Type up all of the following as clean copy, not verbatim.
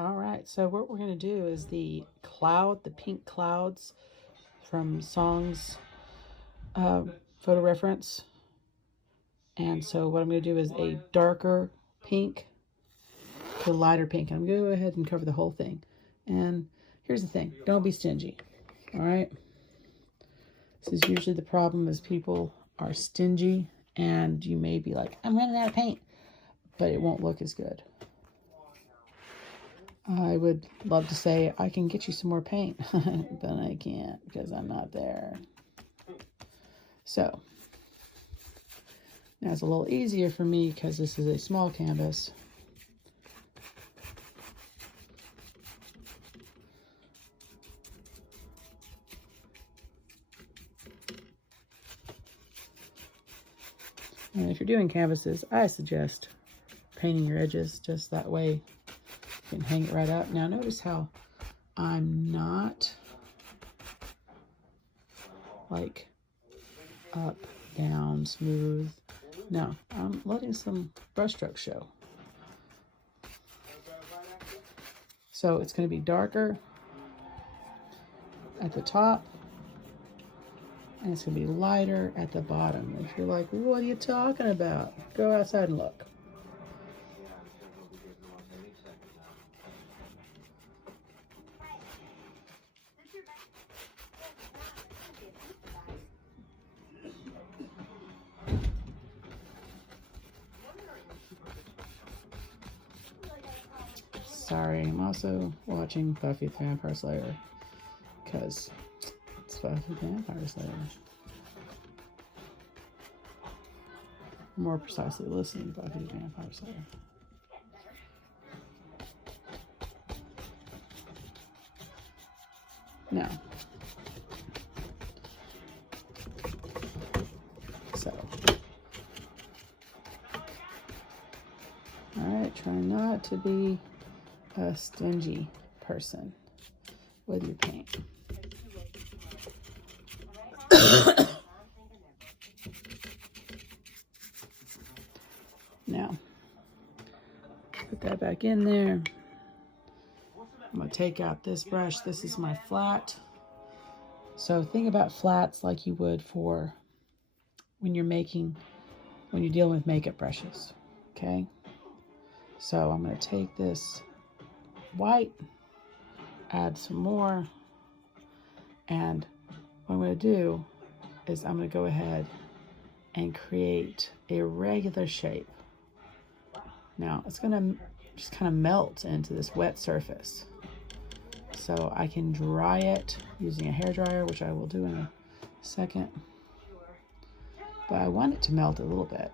All right, so what we're going to do is the pink clouds from Songs photo reference. And so what I'm going to do is a darker pink to lighter pink. I'm going to go ahead and cover the whole thing. And here's the thing, don't be stingy, all right? This is usually the problem, is people are stingy and you may be like, I'm running out of paint, but it won't look as good. I would love to say I can get you some more paint, but I can't because I'm not there. So now it's a little easier for me because this is a small canvas. And if you're doing canvases, I suggest painting your edges just that way you can hang it right up. Now notice how I'm not like up, down, smooth. No, I'm letting some brush strokes show. So it's going to be darker at the top, and it's going to be lighter at the bottom. If you're like, what are you talking about? Go outside and look. Sorry, I'm also watching Buffy the Vampire Slayer because it's Buffy the Vampire Slayer. More precisely, listening to Buffy the Vampire Slayer. Now, so, all right, try not to be a stingy person with your paint. Now, put that back in there. I'm going to take out this brush. This is my flat. So think about flats like you would for when you're dealing with makeup brushes, okay? So I'm going to take this white, add some more, and what I'm going to do is I'm going to go ahead and create a regular shape. Now it's going to just kind of melt into this wet surface. So I can dry it using a hairdryer, which I will do in a second. But I want it to melt a little bit.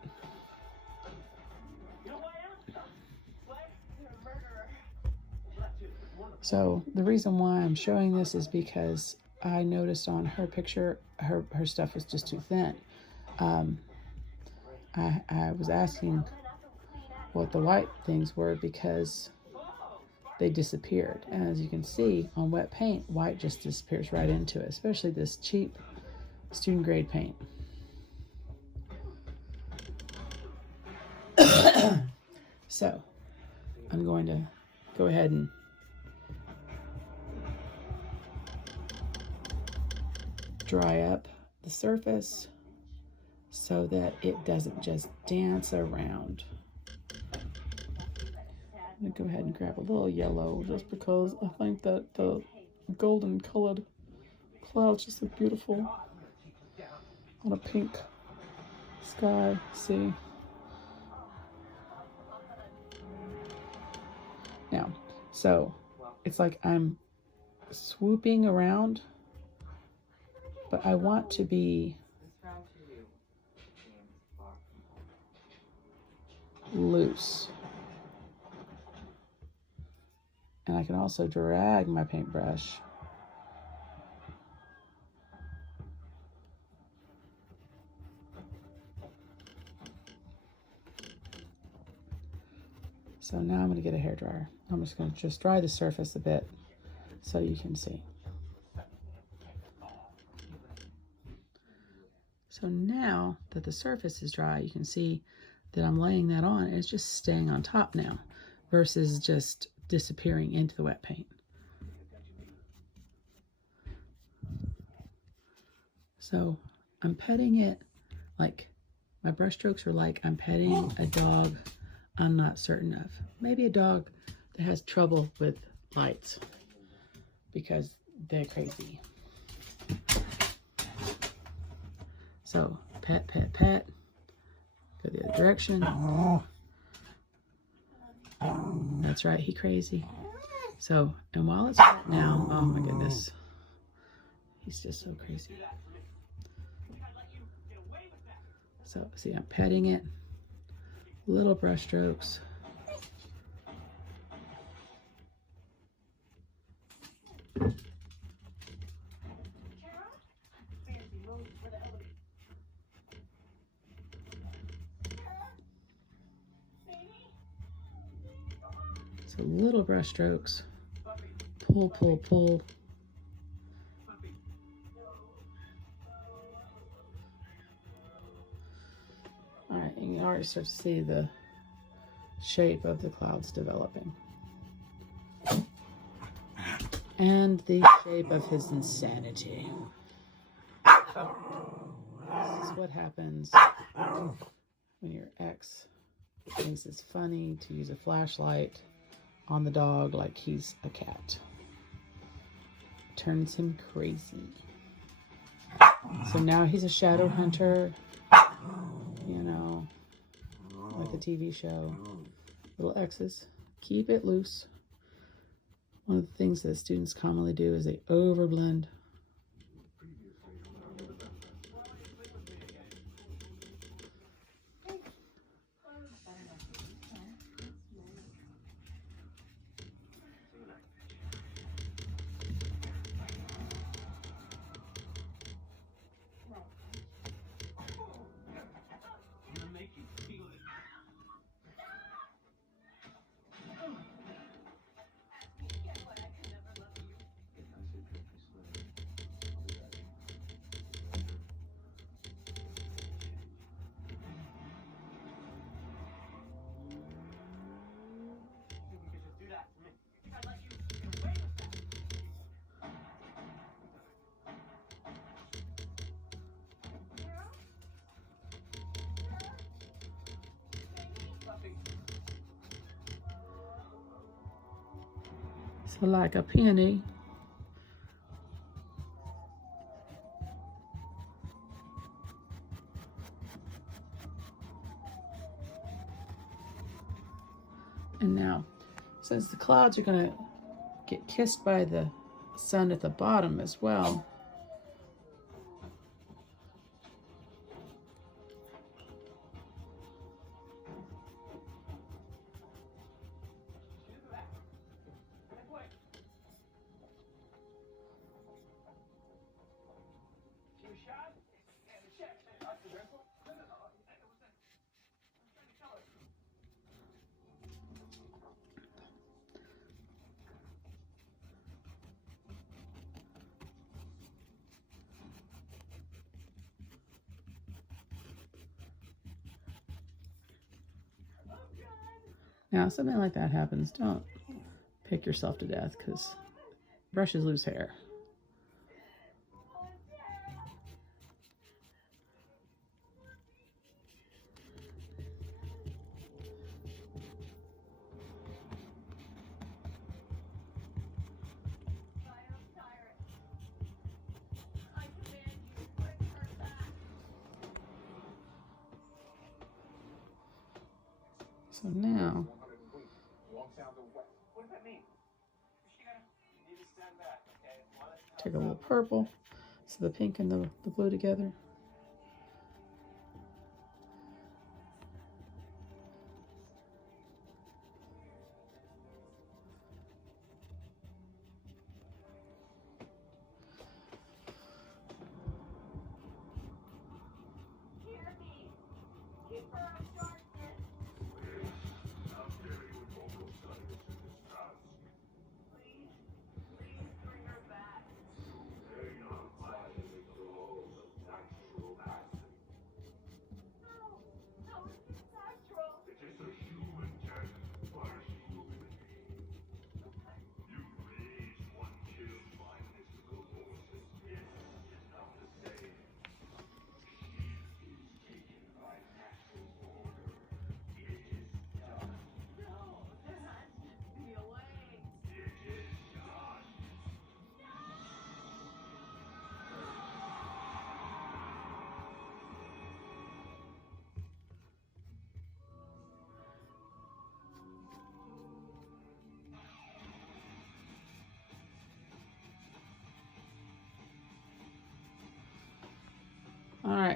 So the reason why I'm showing this is because I noticed on her picture, her stuff was just too thin. I was asking what the white things were because they disappeared. And as you can see on wet paint, white just disappears right into it, especially this cheap student grade paint. So I'm going to go ahead and dry up the surface so that it doesn't just dance around. I'm going to go ahead and grab a little yellow just because I think that the golden colored clouds just look beautiful on a pink sky. See? Now, so it's like I'm swooping around, but I want to be loose. And I can also drag my paintbrush so now I'm going to get a hairdryer. I'm just going to dry the surface a bit so you can see. So now that the surface is dry, you can see that I'm laying that on and it's just staying on top now versus just disappearing into the wet paint. So I'm petting it like my brush strokes are like I'm petting a dog I'm not certain of. Maybe a dog that has trouble with lights because they're crazy. So pet, pet, pet. Go the other direction. That's right, he crazy. So, and while it's wet now, oh my goodness. He's just so crazy. So, see, I'm petting it. Little brush strokes. So little brush strokes. Pull, pull, pull. All right, and you already start to see the shape of the clouds developing. And the shape of his insanity. This is what happens when your ex thinks it's funny to use a flashlight on the dog like he's a cat. Turns him crazy. So now he's a shadow hunter, you know, like the TV show. Little X's. Keep it loose. One of the things that students commonly do is they overblend. So like a penny. And now, since the clouds are going to get kissed by the sun at the bottom as well, now something like that happens, don't pick yourself to death because brushes lose hair. So now, take a little purple, so the pink and the blue together.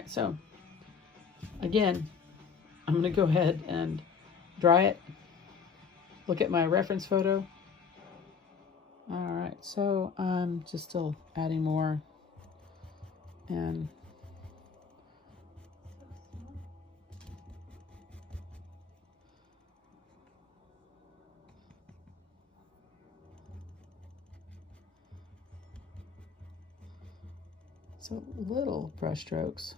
right, so again, I'm going to go ahead and dry it. Look at my reference photo. All right, so I'm just still adding more. And so little brush strokes.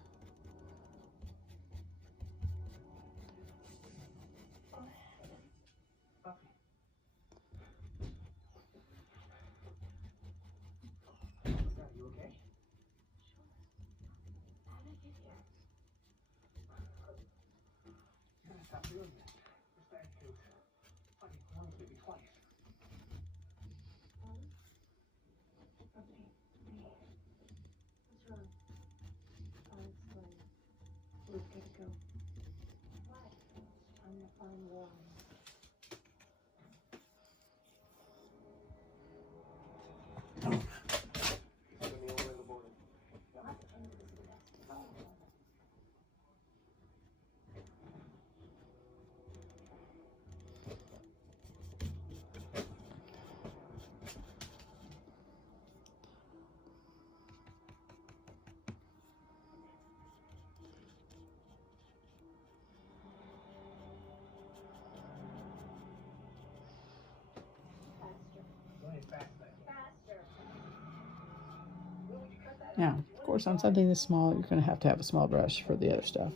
Now, of course, on something this small, you're going to have a small brush for the other stuff.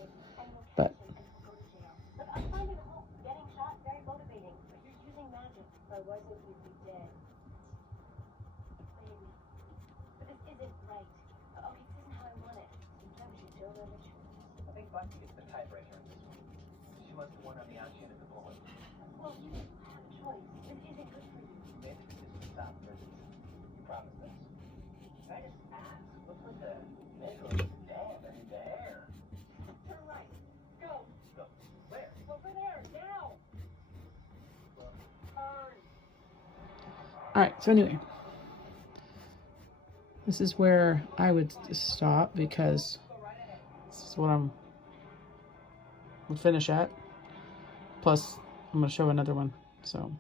But all right, so anyway, this is where I would stop because this is what I'm gonna finish at. Plus, I'm gonna show another one, so.